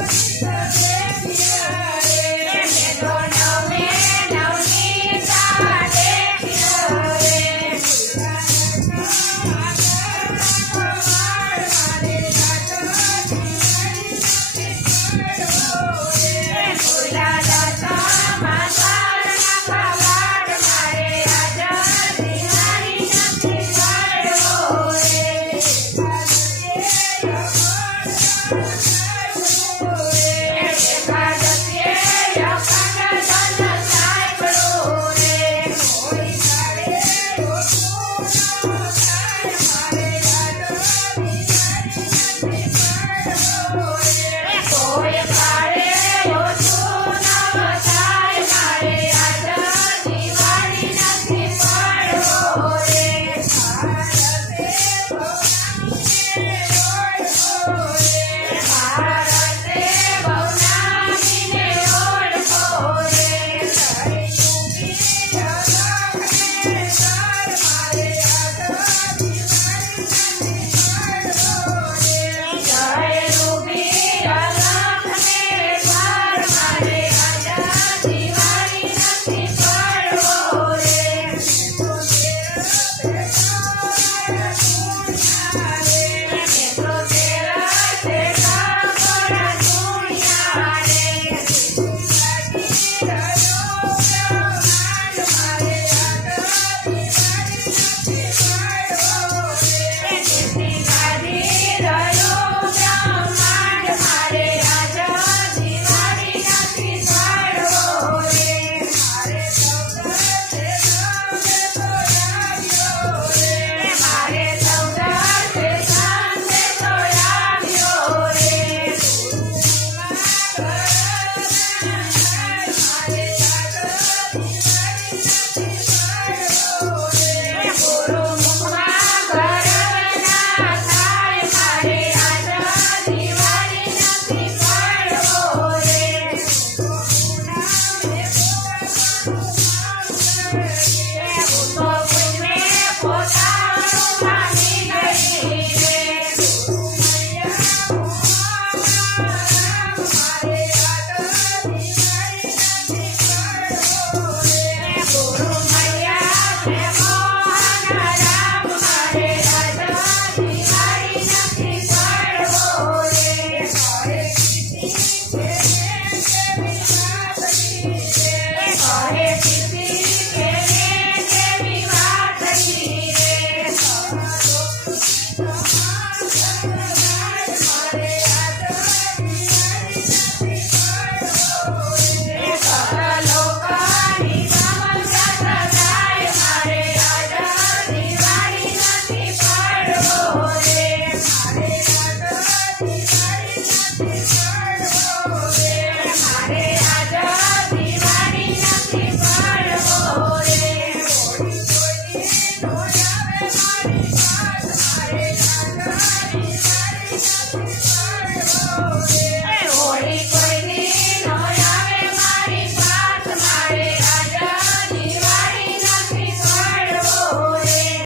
Yeah. Dios.